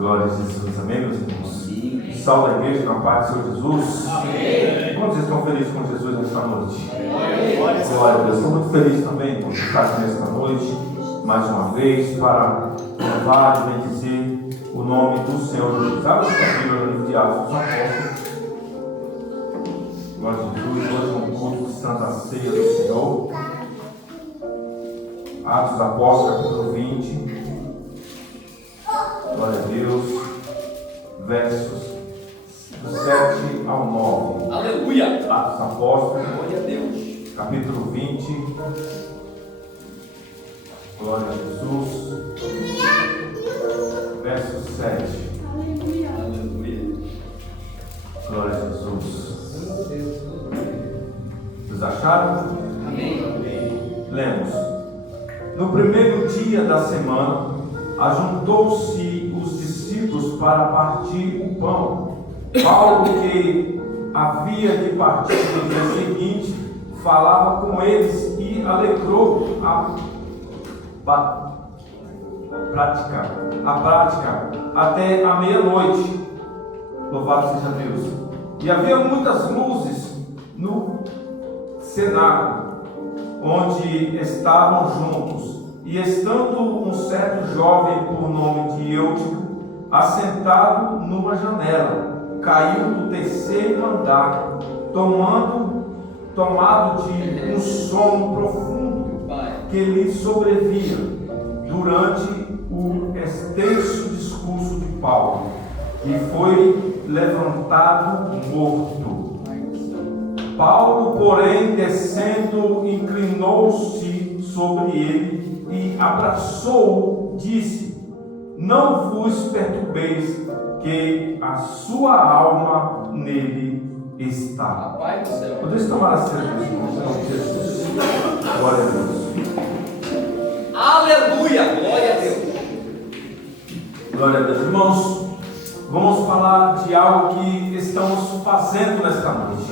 Glória a Jesus, amém, meus irmãos? Salve a igreja na paz do Senhor Jesus. Amém. Quantos estão felizes com Jesus nesta noite? Amém. Glória a Deus. Estou muito feliz também por estar aqui nesta noite, mais uma vez, para louvar e bendizer o nome do Senhor Jesus. Abra sua Bíblia no livro de Atos dos Apóstolos. Glória a Jesus. Hoje é um culto de Santa Ceia do Senhor. Atos dos Apóstolos, capítulo 20. Glória a Deus. Versos do 7 ao 9. Aleluia. Atos dos Apóstolos. Glória a Deus. Capítulo 20. Glória a Jesus. Verso 7. Aleluia. Glória a Jesus. Vocês acharam? Amém. Lemos. No primeiro dia da semana, ajuntou-se os discípulos para partir o pão. Paulo, que havia de partir no dia seguinte, falava com eles e alegrou a prática até a meia-noite. Louvado seja Deus. E havia muitas luzes no cenáculo onde estavam juntos, e estando um certo jovem por nome de Eutico assentado numa janela, caiu do terceiro andar, tomado de um sono profundo que lhe sobrevia durante o extenso discurso de Paulo, e foi levantado morto. Paulo, porém, descendo, inclinou-se sobre ele e abraçou-o, disse: não vos perturbeis, que a sua alma nele está. Pai do céu. Podemos tomar a ceia, meus irmãos, em nome de Jesus. Glória a Deus. Aleluia. Glória a Deus. Glória a Deus. Irmãos, vamos falar de algo que estamos fazendo nesta noite.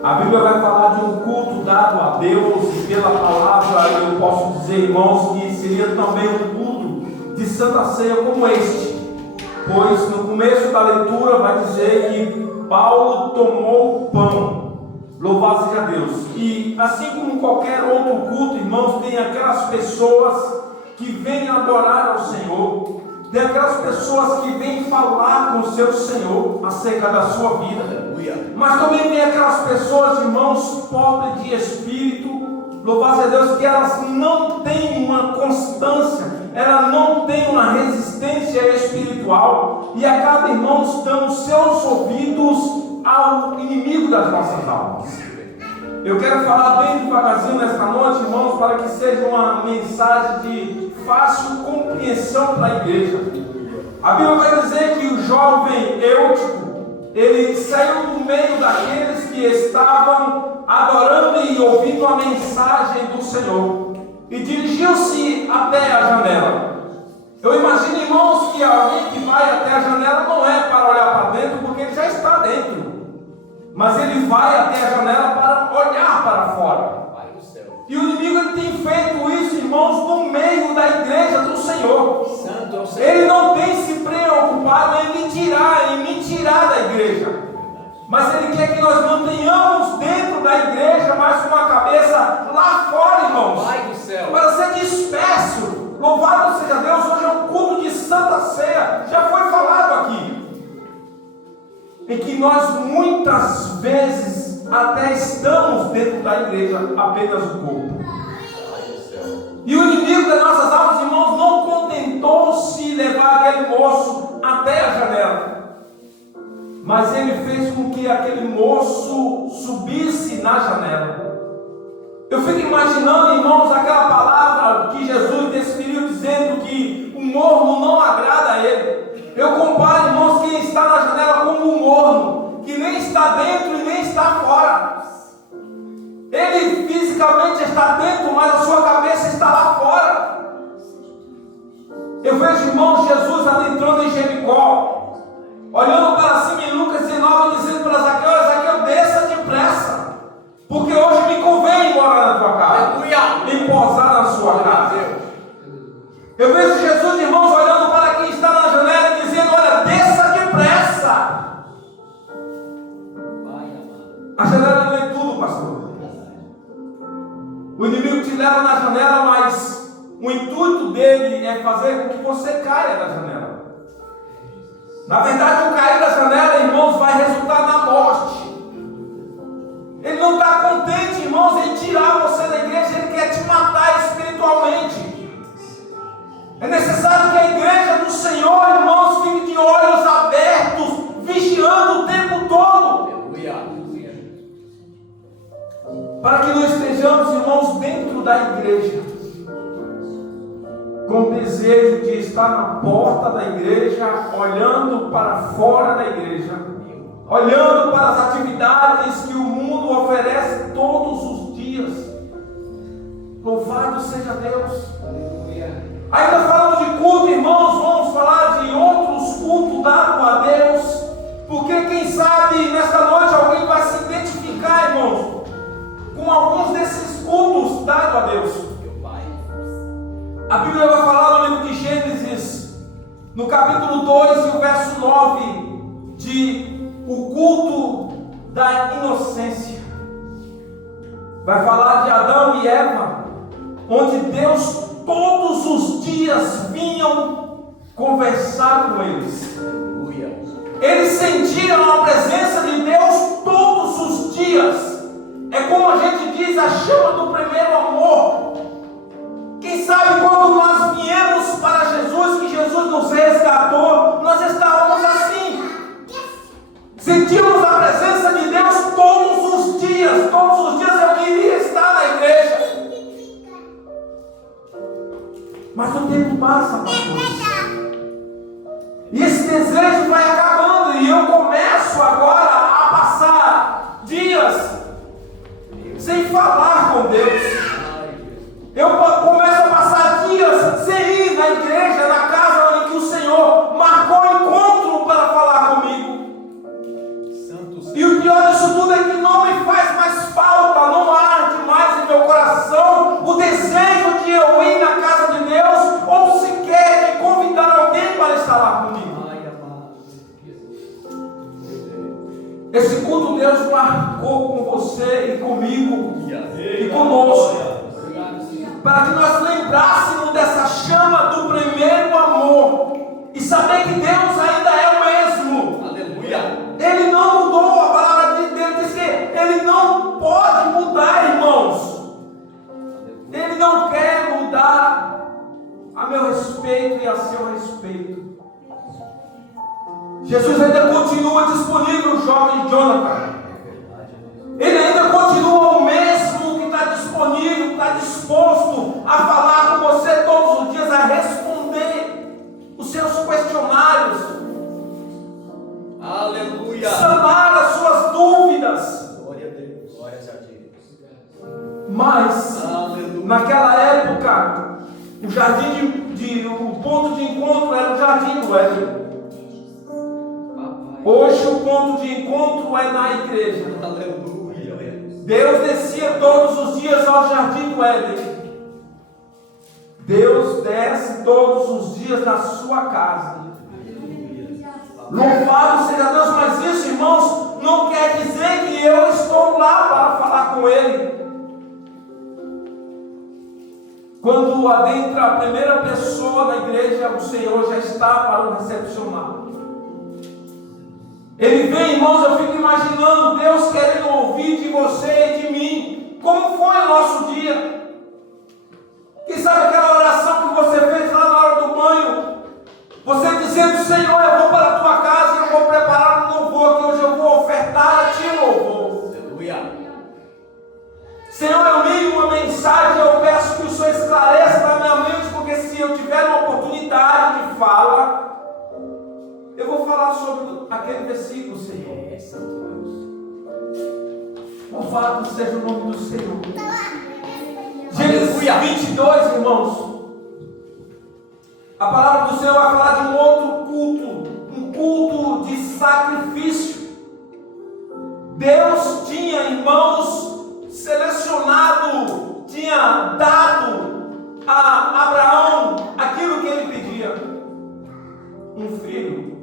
A Bíblia vai falar de um culto dado a Deus, e pela palavra eu posso dizer, irmãos, que seria também um culto de Santa Ceia como este, pois no começo da leitura vai dizer que Paulo tomou o pão. Louvado seja Deus. E assim como qualquer outro culto, irmãos, tem aquelas pessoas que vêm adorar ao Senhor, tem aquelas pessoas que vêm falar com o seu Senhor acerca da sua vida. Mas também tem aquelas pessoas, irmãos, pobres de espírito, louvado seja Deus, que elas não têm uma constância, elas não têm uma resistência espiritual, e acabam, irmãos, dando seus ouvidos ao inimigo das nossas almas. Eu quero falar bem devagarzinho nesta noite, irmãos, para que seja uma mensagem de fácil compreensão para a igreja. A Bíblia vai dizer que o jovem Eutico, ele saiu do meio daqueles que estavam adorando e ouvindo a mensagem do Senhor, e dirigiu-se até a janela. Eu imagino, irmãos, que alguém que vai até a janela não é para olhar para dentro, porque ele já está dentro, mas ele vai até a janela para olhar para fora. E o inimigo ele tem feito isso, irmãos, no meio da igreja do Senhor. Ele não tem se preocupado em me tirar da igreja, mas ele quer que nós mantenhamos dentro da igreja, mas com a cabeça lá fora, irmãos, para ser disperso. Louvado seja Deus. Hoje é um culto de Santa Ceia, já foi falado aqui, em que nós muitas vezes até estamos dentro da igreja, apenas o corpo. E o inimigo das nossas almas, irmãos, não contentou-se levar aquele moço até a janela, mas ele fez com que aquele moço subisse na janela. Eu fico imaginando, irmãos, aquela palavra que Jesus desferiu dizendo que o morno não agrada a ele. Eu comparo, irmãos, quem está na janela como um morno, que nem está dentro e nem está fora. Ele fisicamente está dentro, mas a sua cabeça está lá fora. Eu vejo, irmãos, Jesus adentrando em Jericó, olhando para cima em Lucas 19, dizendo para Zaqueu: Zaqueu, desça depressa, porque hoje me convém morar na tua casa, e posar na sua casa. Eu vejo Jesus, irmãos, olhando para quem está na janela e dizendo: leva na janela, mas o intuito dele é fazer com que você caia da janela. Na verdade, o cair da janela, irmãos, vai resultar na morte. Ele não está contente, irmãos, em tirar você da igreja, ele quer te matar espiritualmente. É necessário que a igreja do Senhor, irmãos, fique de olhos abertos, vigiando o tempo todo. Para que nós estejamos, irmãos, dentro da igreja, com o desejo de estar na porta da igreja, olhando para fora da igreja, olhando para as atividades que o mundo oferece todos os dias. Louvado seja Deus. Ainda falando de culto, irmãos, vamos falar de outros cultos dados a Deus, porque quem sabe nesta noite alguém vai se identificar, irmãos, com alguns desses cultos dados a Deus. A Bíblia vai falar no livro de Gênesis, no capítulo 2 e o verso 9, de o culto da inocência. Vai falar de Adão e Eva, onde Deus todos os dias vinham conversar com eles. Eles sentiam a presença de Deus todos os dias. É como a gente diz, a chama do primeiro amor. Quem sabe quando nós viemos para Jesus, que Jesus nos resgatou, nós estávamos assim. Sentíamos a presença de Deus todos os dias. Todos os dias eu queria estar na igreja. Mas o tempo passa, pastor. E esse desejo vai acabando. E eu começo agora a passar dias sem falar com Deus. Eu começo a passar dias sem ir na igreja, na casa em que o Senhor marcou encontro para falar comigo. E o pior disso tudo é que não me faz mais falta, não arde mais em meu coração o desejo de eu ir na casa de Deus, ou sequer de convidar alguém para estar lá comigo. Esse culto Deus marcou com você e comigo e conosco, para que nós lembrássemos dessa chama do primeiro amor e saber que Deus ainda é o mesmo. Aleluia. Ele não mudou. A palavra de Deus diz que Ele não pode mudar, irmãos. Ele não quer mudar a meu respeito e a seu respeito. Jesus ainda continua disponível, jovem Jonathan. Ele ainda continua o mesmo que está disponível, está disposto a falar com você todos os dias, a responder os seus questionários. Aleluia. Sanar as suas dúvidas. Glória a Deus. Glória a Deus. Mas, aleluia, naquela época, o jardim o ponto de encontro era o jardim do Éden. Hoje o ponto de encontro é na igreja. Aleluia. Deus descia todos os dias ao jardim do Éden. Deus desce todos os dias na sua casa. Louvado seja Deus, mas isso, irmãos, não quer dizer que eu estou lá para falar com Ele. Quando adentra a primeira pessoa na igreja, o Senhor já está para o recepcionar. Ele vem, irmãos, eu fico imaginando Deus querendo ouvir de você e de mim. Como foi o nosso dia? Quem sabe aquela oração que você fez lá na hora do banho? Você dizendo, Senhor, eu vou para a tua casa e eu vou preparar um louvor, que hoje eu vou ofertar a ti louvor. Aleluia. Senhor, eu li uma mensagem, eu peço que o Senhor esclareça na minha mente, porque se eu tiver uma oportunidade de fala, eu vou falar sobre aquele versículo, Senhor. Louvado seja o nome do Senhor. Gênesis 22, irmãos. A palavra do Senhor vai falar de um outro culto, um culto de sacrifício. Deus tinha, irmãos, selecionado, tinha dado a Abraão aquilo que ele pedia: um filho.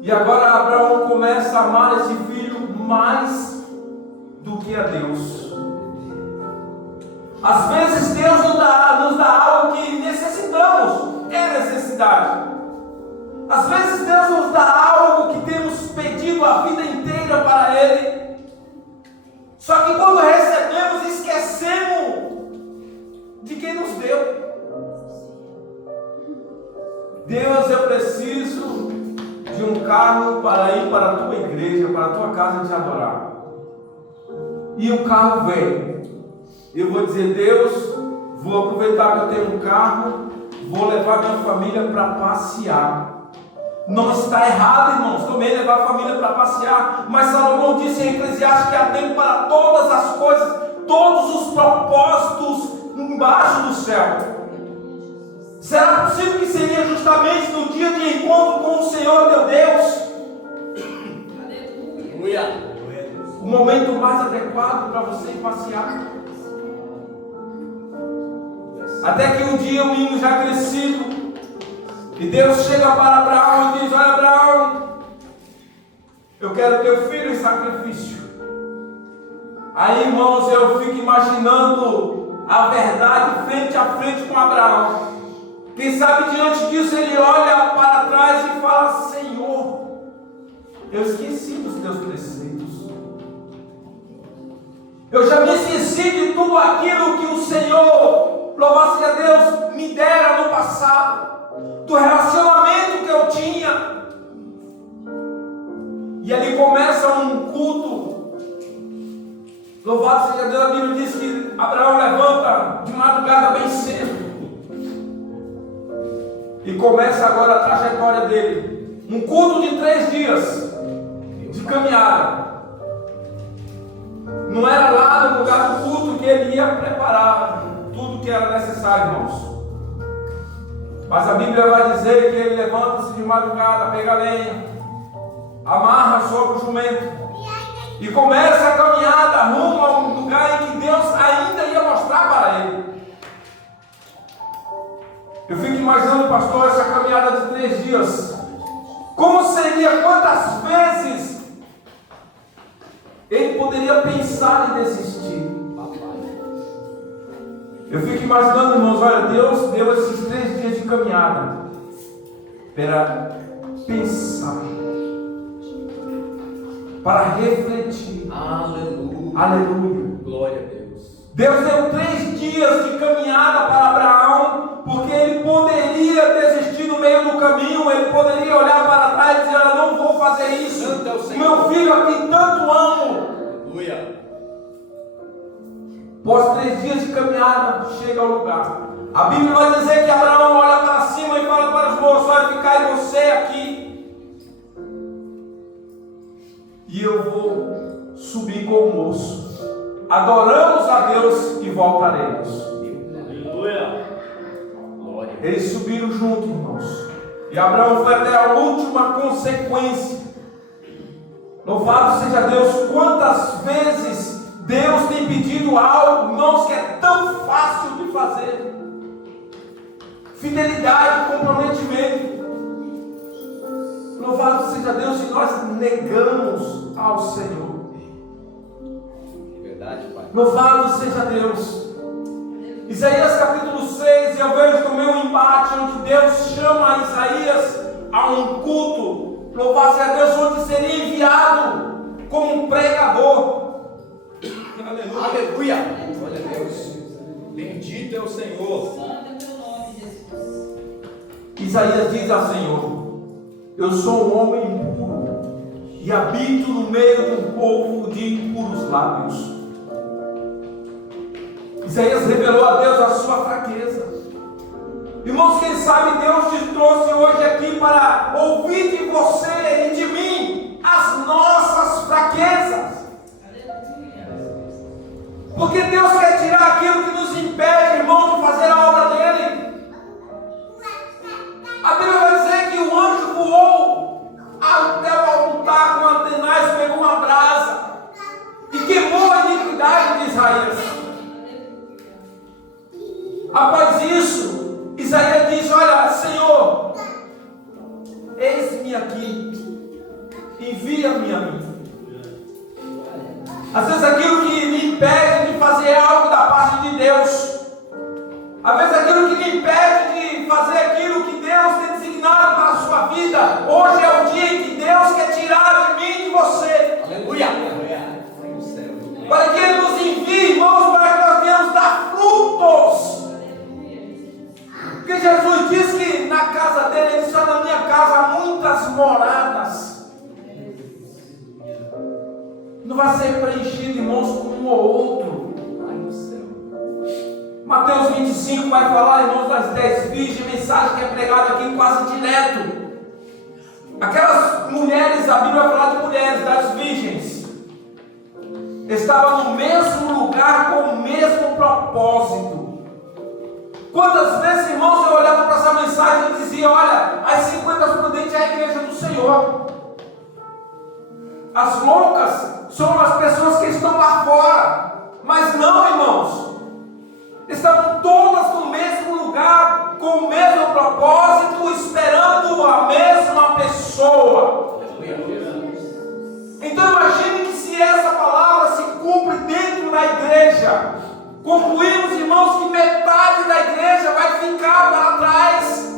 E agora Abraão começa a amar esse filho mais do que a Deus. Às vezes Deus nos dá algo que necessitamos, é necessidade. Às vezes Deus nos dá algo que temos pedido a vida inteira para Ele. Só que quando recebemos, esquecemos de quem nos deu. Deus, eu preciso de um carro para ir para a tua igreja, para a tua casa te adorar. E o carro vem. Eu vou dizer, Deus, vou aproveitar que eu tenho um carro, vou levar minha família para passear. Não está errado, irmãos, também levar a família para passear. Mas Salomão disse em Eclesiastes que há tempo para todas as coisas, todos os propósitos embaixo do céu. Será possível que seria justamente no dia de encontro com o Senhor teu Deus o momento mais adequado para você ir passear? Até que um dia o menino já crescido, e Deus chega para Abraão e diz: olha, Abraão, eu quero teu filho em sacrifício. Aí, irmãos, eu fico imaginando a verdade frente a frente com Abraão. Quem sabe diante disso ele olha para trás e fala: Senhor, eu esqueci dos teus preceitos. Eu já me esqueci de tudo aquilo que o Senhor, louvado seja Deus, me dera no passado, do relacionamento que eu tinha. E ali começa um culto. Louvado seja Deus, a Bíblia diz que Abraão levanta de madrugada bem cedo. E começa agora a trajetória dele. Um culto de 3 dias de caminhada. Não era lá no lugar do culto que ele ia preparar tudo que era necessário, irmãos. Mas a Bíblia vai dizer que ele levanta-se de madrugada, pega a lenha, amarra sobre o jumento e começa a caminhada rumo a um lugar em que Deus ainda ia mostrar para ele. Eu fico imaginando, pastor, essa caminhada de 3 dias. Como seria, quantas vezes ele poderia pensar em desistir? Eu fico imaginando, irmãos, olha, Deus deu esses 3 dias de caminhada para pensar, para refletir. Aleluia. Aleluia. Glória a Deus. Deus deu 3 dias de caminhada para Abraão, porque ele poderia desistir no meio do caminho, ele poderia olhar para trás e dizer: eu não vou fazer isso, meu filho a quem tanto amo. Aleluia. Após 3 dias de caminhada, chega ao lugar. A Bíblia vai dizer que Abraão olha para cima e fala para os moços: olha, ficai você aqui, e eu vou subir com o moço. Adoramos a Deus e voltaremos. Aleluia. Glória. Eles subiram juntos, irmãos. E Abraão foi até a última consequência. Louvado seja Deus. Quantas vezes Deus tem pedido algo, irmãos, que é tão fácil de fazer. Fidelidade, comprometimento. Louvado seja Deus, e nós negamos ao Senhor. Louvado seja Deus. Isaías capítulo 6, eu vejo também um embate onde Deus chama Isaías a um culto. Louvado seja Deus, onde seria enviado como um pregador. Aleluia. Aleluia. Glória a Deus. Bendito é o Senhor. Santo é teu nome, Jesus. Isaías diz ao Senhor: eu sou um homem impuro e habito no meio de um povo de impuros lábios. Isaías revelou a Deus a sua fraqueza. Irmãos, quem sabe Deus te trouxe hoje aqui para ouvir de você e de mim as nossas fraquezas. Porque Deus quer tirar aquilo que nos impede, irmãos, de fazer a obra dele. A Bíblia vai dizer que o anjo voou até o altar com Atenais, pegou uma brasa e queimou a iniquidade de Israel. Após isso, Isaías diz: olha, Senhor, eis-me aqui, envia-me a mim. Às vezes aquilo que me impede de fazer algo da parte de Deus. Às vezes aquilo que lhe impede de fazer aquilo que Deus tem designado para a sua vida, hoje é o dia em que Deus quer tirar de mim e de você. Aleluia. Para que Ele nos envie, irmãos, para que nós venhamos dar frutos. Porque Jesus disse que na casa dele, Ele disse: na minha casa há muitas moradas. Não vai ser preenchido, irmãos, com um ou outro. Mateus 25 vai falar, irmãos, das 10 virgens, mensagem que é pregada aqui quase direto. Aquelas mulheres, a Bíblia vai falar de mulheres, das virgens, estavam no mesmo lugar com o mesmo propósito. Quantas vezes, irmãos, eu olhava para essa mensagem e dizia: olha, as 50 prudentes é a igreja do Senhor. As loucas são as pessoas que estão lá fora. Mas não, irmãos. Estavam todas no mesmo lugar, com o mesmo propósito, esperando a mesma pessoa. Então imagine que se essa palavra se cumpre dentro da igreja, concluímos, irmãos, que metade da igreja vai ficar para trás.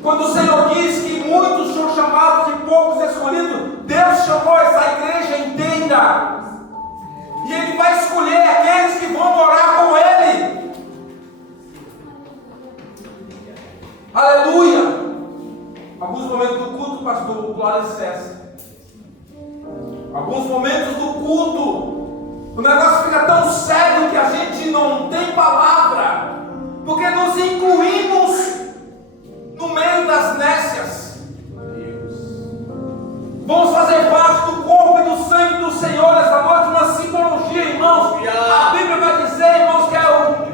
Quando o Senhor diz que muitos são chamados e poucos escolhidos, Deus chamou essa igreja inteira. E Ele vai escolher aqueles que vão morar com Ele. Aleluia! Alguns momentos do culto, pastor, glória cessa. Alguns momentos do culto, o negócio fica tão sério que a gente não tem palavra, porque nos incluímos no meio das nécias. Vamos fazer parte do corpo e do sangue do Senhor esta noite, uma simbologia, irmãos. A Bíblia vai dizer, irmãos, que é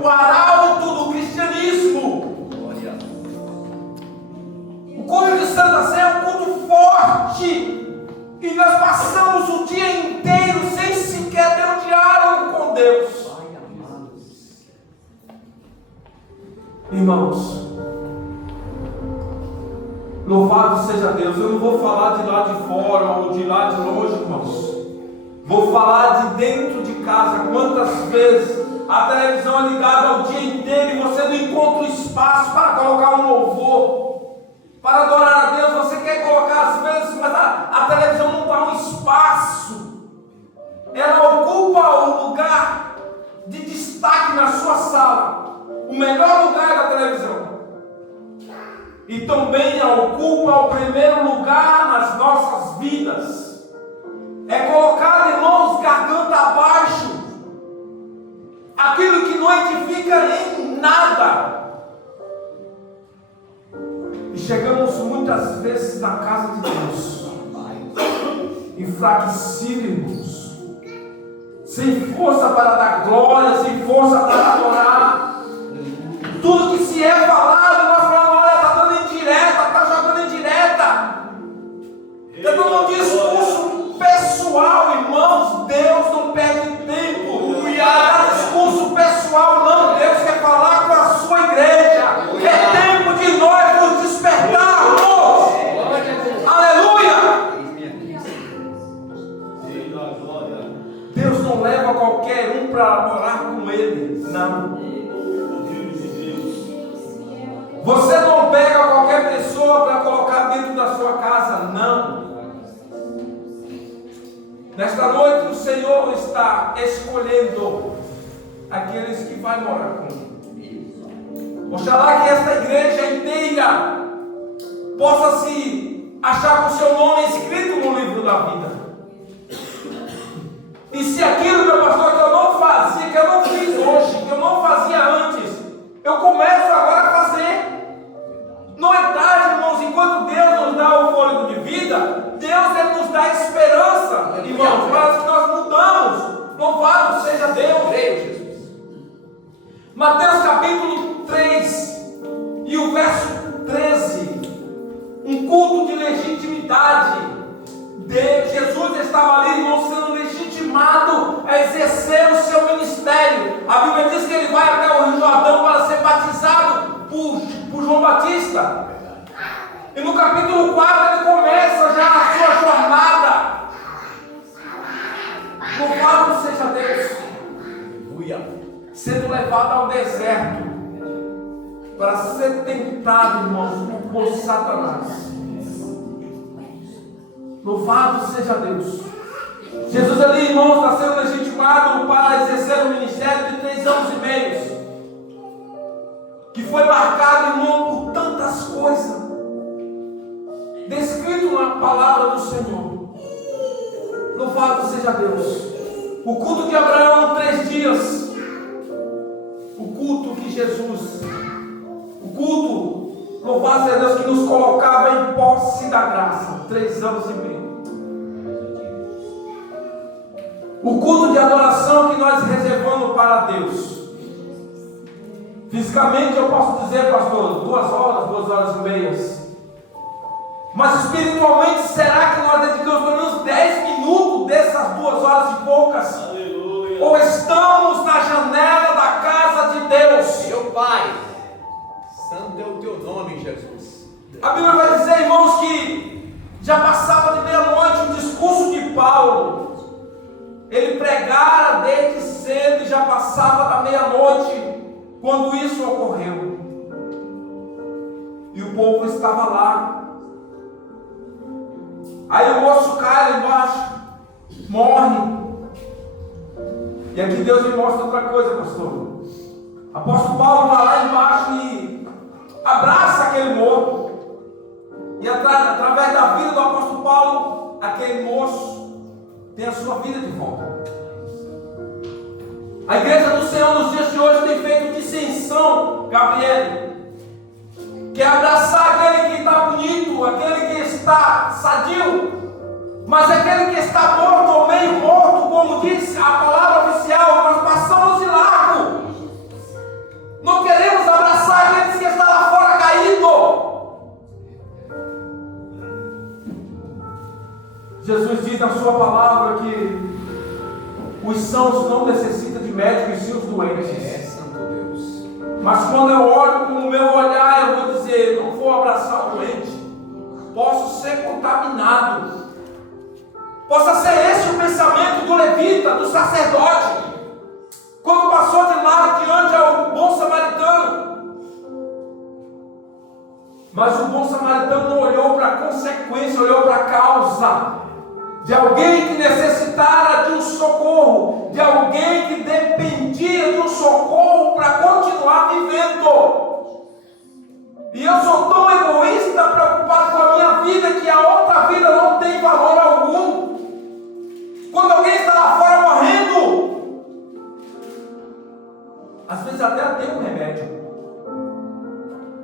o arauto do cristianismo. O culto de Santa Sé é um culto forte, e nós passamos o dia inteiro sem sequer ter um diálogo com Deus. Irmãos, louvado seja Deus. Eu não vou falar de lá de fora ou de lá de longe, irmãos. Vou falar de dentro de casa. Quantas vezes a televisão é ligada o dia inteiro e você não encontra o espaço para colocar um louvor, para adorar a Deus. Você quer colocar às vezes, mas a televisão não dá um espaço. Ela ocupa o lugar de destaque na sua sala, o melhor lugar da televisão. E também ocupa o primeiro lugar nas nossas vidas. É colocar, irmãos, garganta abaixo aquilo que não edifica em nada. E chegamos muitas vezes na casa de Deus enfraquecidos, sem força para dar glória, sem força para adorar. Tudo que se é falado, nós falamos: olha, está dando indireta, está jogando indireta, está dando um discurso pessoal, irmãos. Deus não perde tempo para discurso pessoal, não. Deus quer falar com a sua igreja. É tempo de nós nos despertarmos. Aleluia! Deus não leva qualquer um para morar com Ele, não. Você não pega qualquer pessoa para colocar dentro da sua casa, não. Nesta noite o Senhor está escolhendo aqueles que vão morar com Ele. Oxalá que esta igreja inteira possa se achar com o seu nome escrito no livro da vida. E se aquilo, meu pastor, que eu não fazia, que eu não fiz hoje, que eu não fazia antes, eu começo agora a fazer. Não é tarde, irmãos. Enquanto Deus nos dá o fôlego de vida, Deus Ele nos dá esperança, irmãos, para que nós mudamos. Louvado seja Deus. Mateus capítulo 3 e o verso 13. Um culto de legitimidade. Jesus estava ali, irmãos, sendo legitimado a exercer o seu ministério. A Bíblia diz que ele vai até o Rio Jordão para ser batizado por João Batista. E no capítulo 4 ele começa já a sua jornada. Louvado seja Deus. sendo levado ao deserto para ser tentado, irmãos, por Satanás. Louvado seja Deus. Jesus ali, irmãos, está sendo legitimado para exercer um ministério de 3 anos e meio, que foi marcado, irmão, por tantas coisas, descrito na palavra do Senhor. Louvado seja Deus. O culto de Abraão, 3 dias. O culto que Jesus, o culto, louvado seja Deus, que nos colocava em posse da graça, 3 anos e meio. O culto de adoração que nós reservamos para Deus. Fisicamente eu posso dizer, pastor, 2 horas, 2 horas e meia. Mas espiritualmente, será que nós dedicamos pelo menos 10 minutos dessas 2 horas e poucas? Aleluia. Ou estamos na janela da casa de Deus? Meu Pai, santo é o teu nome, Jesus. A Bíblia vai dizer, irmãos, que já passava de meia-noite o discurso de Paulo. Ele pregara desde cedo e já passava da meia-noite quando isso ocorreu. E o povo estava lá. Aí o moço cai lá embaixo, morre. E aqui Deus me mostra outra coisa, pastor. Apóstolo Paulo vai lá embaixo e abraça aquele morto. E através da vida do apóstolo Paulo, aquele moço tem a sua vida de volta. A igreja do Senhor nos dias de hoje tem feito dissensão, Gabriel, que é abraçar aquele que está bonito, aquele que está sadio, mas aquele que está morto ou meio morto, como diz a palavra oficial, nós passamos de largo. Não queremos abraçar aqueles que estão lá fora caído. Jesus diz na sua palavra que os sãos não necessitam de médicos e sim os doentes. Santo Deus. Mas quando eu olho com o meu olhar, eu vou dizer, não vou abraçar o doente. Posso ser contaminado. Possa ser esse o pensamento do levita, do sacerdote, quando passou de lá diante ao bom samaritano. Mas o bom samaritano não olhou para a consequência, olhou para a causa de alguém que necessitara de um socorro, de alguém que dependia de um socorro para continuar vivendo. E eu sou tão egoísta, preocupado com a minha vida, que a outra vida não tem valor algum. Quando alguém está lá fora morrendo, às vezes até eu tenho um remédio,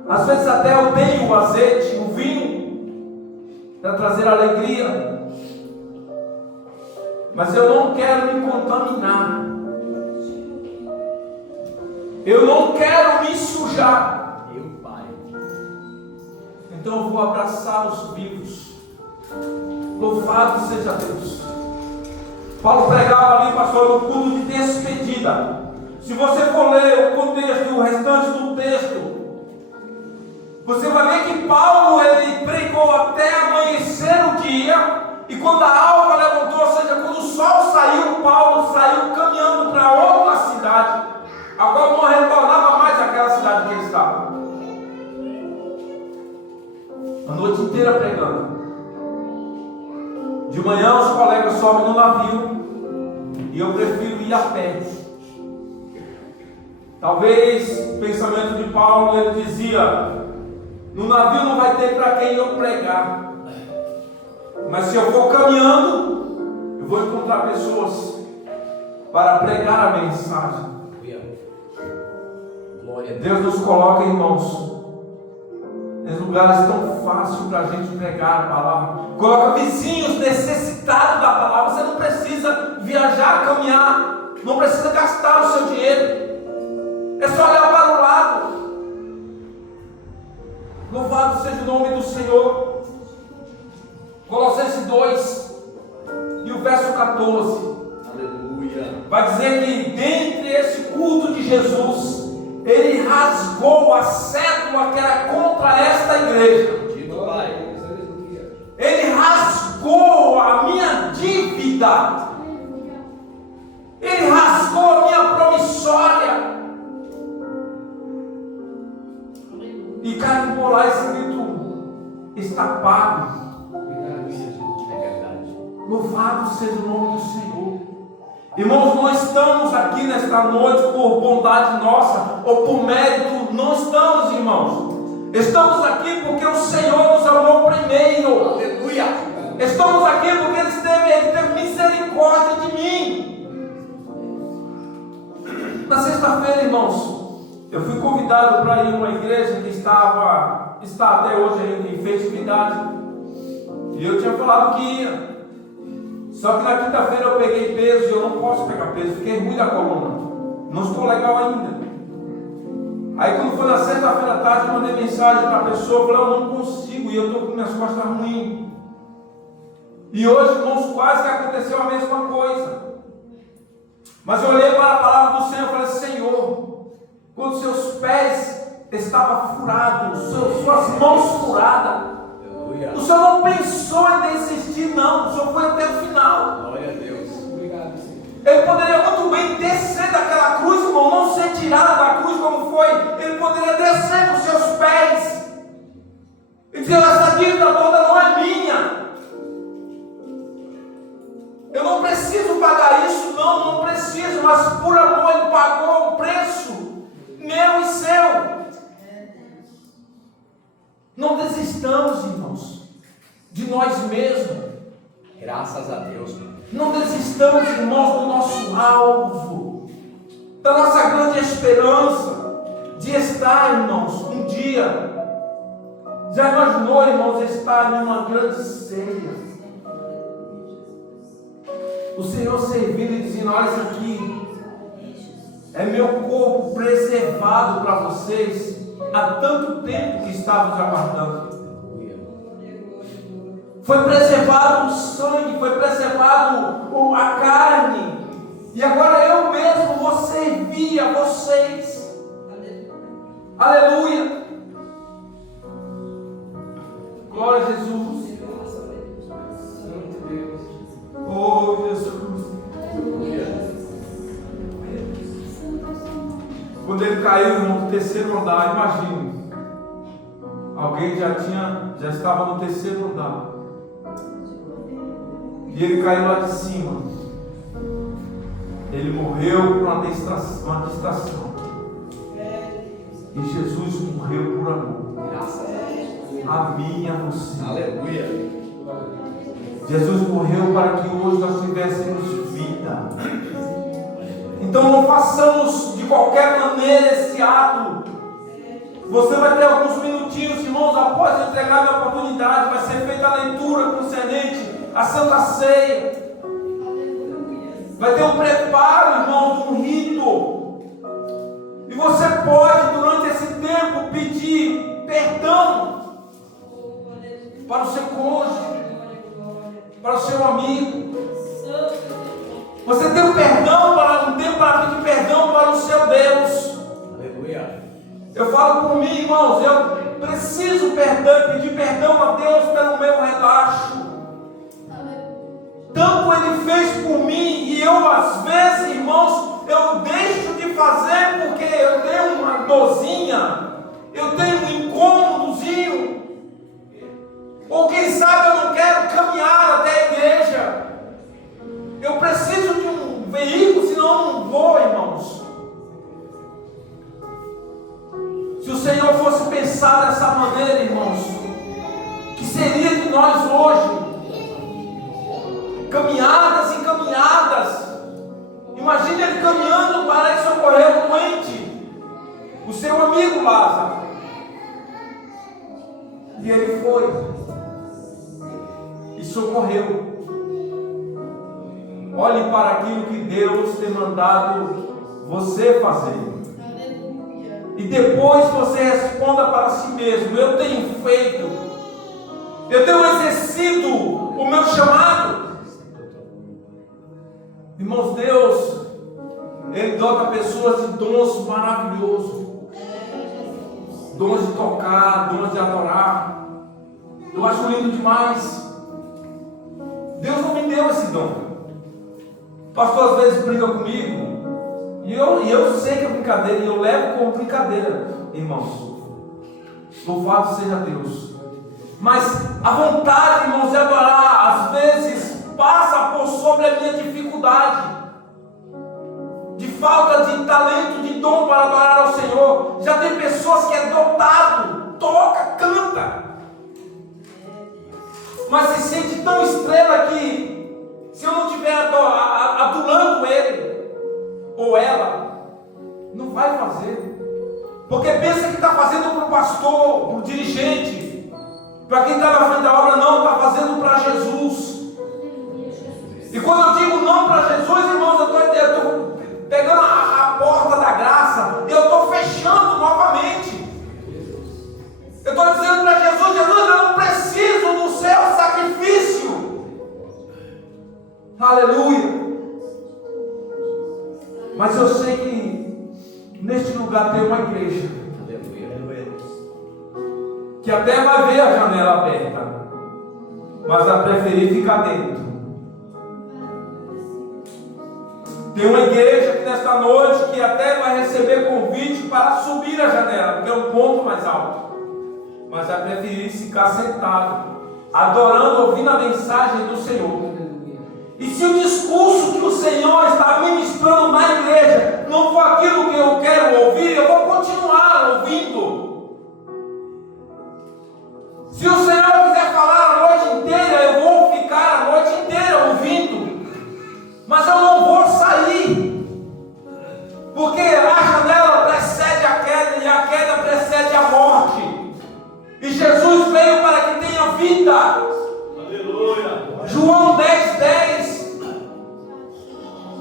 às vezes até eu tenho o azeite, o vinho, para trazer alegria. Mas eu não quero me contaminar. Eu não quero me sujar. Meu Pai. Então eu vou abraçar os vivos. Louvado seja Deus. Paulo pregava ali, pastor, no culto de despedida. Se você for ler o contexto e o restante do texto, você vai ver que Paulo ele pregou até amanhecer o dia. E quando a alva levantou, ou seja, quando o sol saiu, Paulo saiu caminhando para outra cidade, a qual não retornava mais àquela cidade que ele estava. A noite inteira pregando. De manhã os colegas sobem no navio e eu prefiro ir a pé. Talvez o pensamento de Paulo, ele dizia: no navio não vai ter para quem eu pregar. Mas se eu for caminhando, eu vou encontrar pessoas para pregar a mensagem. Glória a Deus. Deus nos coloca, irmãos, em lugares tão fáceis para a gente pregar a palavra. Coloca vizinhos necessitados da palavra. Você não precisa viajar, caminhar, não precisa gastar o seu dinheiro. É só olhar para o lado. Louvado seja o nome do Senhor. Colossenses 2 e o verso 14. Aleluia. Vai dizer que dentre esse culto de Jesus, ele rasgou a cédula que era contra esta igreja. Dito Pai. Ele rasgou a minha dívida. Ele rasgou a minha promissória. E carimbou lá escrito: está pago. É verdade. Louvado seja o nome do Senhor. Irmãos, não estamos aqui nesta noite por bondade nossa ou por mérito, não estamos, irmãos. Estamos aqui porque o Senhor nos amou primeiro. Aleluia. Estamos aqui porque Ele teve misericórdia de mim. Na sexta-feira, irmãos, eu fui convidado para ir a uma igreja que está até hoje ainda em festividade. E eu tinha falado que ia. Só que na quinta-feira eu peguei peso e eu não posso pegar peso, fiquei ruim da coluna. Não estou legal ainda. Aí quando foi na sexta-feira à tarde, eu mandei mensagem para a pessoa, falei: eu não consigo, e eu estou com minhas costas ruins. E hoje, irmãos, quase que aconteceu a mesma coisa. Mas eu olhei para a palavra do Senhor e falei: Senhor, quando seus pés estavam furados, suas mãos furadas, o Senhor não pensou em desistir, não. O Senhor foi até o final. Glória a Deus. Obrigado, Senhor. Ele poderia muito bem descer daquela cruz, irmão, não ser tirado da cruz como foi. Ele poderia descer com seus pés e dizer: essa dívida toda não é minha. Eu não preciso pagar isso, não preciso. Mas por amor Ele pagou um preço meu e seu. Não desistamos, irmãos, de nós mesmos. Graças a Deus. Não desistamos, irmãos, do nosso alvo, da nossa grande esperança de estar, irmãos, um dia. Já imaginou, irmãos, estar em uma grande ceia? O Senhor servindo e dizendo: olha, isso aqui é meu corpo preservado para vocês. Há tanto tempo que estávamos aguardando. Foi preservado o sangue, foi preservado a carne. E agora eu mesmo vou servir a vocês. Aleluia. Glória a Jesus. Oh, Jesus. Quando ele caiu no terceiro andar, imagine. Alguém já estava no terceiro andar. E ele caiu lá de cima. Ele morreu por uma distração. E Jesus morreu por amor. Graças a Deus. A mim e a você. Aleluia. Jesus morreu para que hoje nós tivéssemos vida. Então não façamos de qualquer maneira esse ato. Você vai ter alguns minutinhos, irmãos, após entregar a oportunidade, vai ser feita a leitura concernente à Santa Ceia. Vai ter um preparo, irmãos, de um rito. E você pode, durante esse tempo, pedir perdão para o seu cônjuge, para o seu amigo. Você tem um tempo para pedir perdão para o seu Deus. Aleluia. Eu falo por mim, irmãos, eu preciso pedir perdão a Deus pelo meu relaxo. Tanto Ele fez por mim, e eu às vezes, irmãos, eu deixo de fazer porque eu tenho uma dorzinha, eu tenho um incômodozinho, ou quem sabe eu não quero caminhar até a igreja. Eu preciso de um veículo, senão eu não vou, irmãos. Se o Senhor fosse pensar dessa maneira, irmãos, que seria de nós hoje? Caminhadas e caminhadas. Imagine ele caminhando para ir socorrer o doente, o seu amigo Lázaro. E ele foi e socorreu. Olhe para aquilo que Deus tem mandado você fazer. E depois você responda para si mesmo: eu tenho feito, eu tenho exercido o meu chamado. Irmãos, Deus, Ele dota pessoas de dons maravilhosos. Dons de tocar, dons de adorar. Eu acho lindo demais. Deus não me deu esse dom. O pastor às vezes brinca comigo. E eu sei que é brincadeira, e eu levo como brincadeira, irmãos. Louvado seja Deus. Mas a vontade, irmãos, de adorar, às vezes, passa por sobre a minha dificuldade, de falta de talento, de dom para adorar ao Senhor. Já tem pessoas que é dotado, toca, canta, mas se sente tão estrela que, se eu não estiver adulando ele ou ela, não vai fazer, porque pensa que está fazendo para o pastor, para o dirigente, para quem está na frente da obra. Não, está fazendo para Jesus. E quando eu digo não para Jesus, irmãos, eu estou pegando a porta da graça e eu estou fechando novamente. Eu estou dizendo para Jesus: Jesus, eu não preciso do seu sacrifício. Aleluia. Mas eu sei que neste lugar tem uma igreja que até vai ver a janela aberta, mas vai preferir ficar dentro. Tem uma igreja que nesta noite que até vai receber convite para subir a janela, porque é um ponto mais alto, mas vai preferir ficar sentado, adorando, ouvindo a mensagem do Senhor. E se o discurso que o Senhor está ministrando na igreja não for aquilo que eu quero ouvir, eu vou continuar ouvindo. Se o Senhor quiser falar a noite inteira, eu vou ficar a noite inteira ouvindo, mas eu não vou sair, porque a janela precede a queda e a queda precede a morte, e Jesus veio para que tenha vida. Aleluia. João 10:10,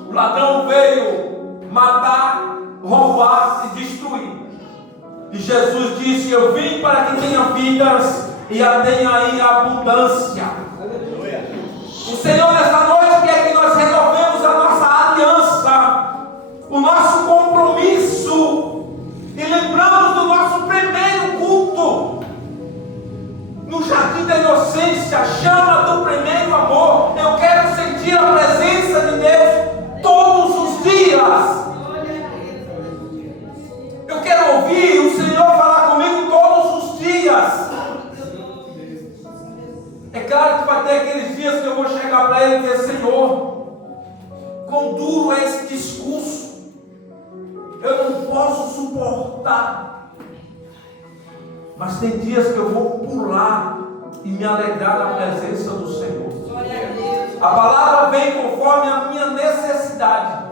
o ladrão veio matar, roubar e destruir, e Jesus disse: eu vim para que tenha vidas e a tenha em abundância. Aleluia. O Senhor nesta noite quer que nós renovemos a nossa aliança, o nosso compromisso, e lembramos do nosso primeiro culto no Jardim da Inocência, a chama do primeiro amor. Eu quero sentir a presença de Deus todos os dias. Eu quero ouvir o Senhor falar comigo todos os dias. É claro que vai ter aqueles dias que eu vou chegar para Ele e dizer: Senhor, quão duro é esse discurso, eu não posso suportar. Mas tem dias que eu vou pular e me alegrar na presença do Senhor. A palavra vem conforme a minha necessidade.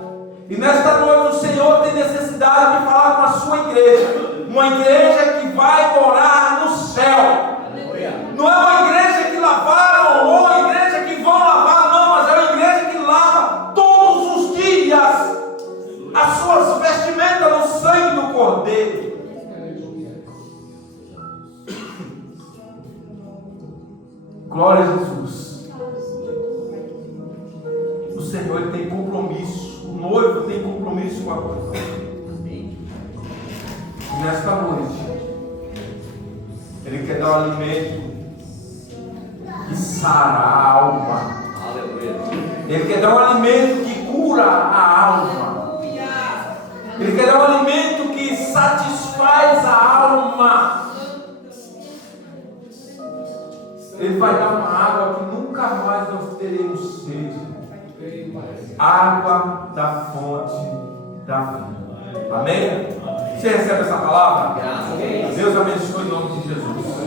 E nesta noite o Senhor tem necessidade de falar com a sua igreja. Uma igreja que vai morar no céu. Não é uma igreja que lavaram ou uma igreja que vão lavar, não, mas é uma igreja que lava todos os dias as suas vestimentas no sangue do Cordeiro. Glória a Jesus. O Senhor, Ele tem compromisso, o noivo tem compromisso com a coisa. E nesta noite Ele quer dar um alimento que sara a alma. Ele quer dar um alimento que cura a alma. Ele quer dar um alimento que satisfaz a alma. Ele vai dar uma água que nunca mais nós teremos sede. Água da fonte da vida. Amém? Você recebe essa palavra? Deus abençoe em nome de Jesus.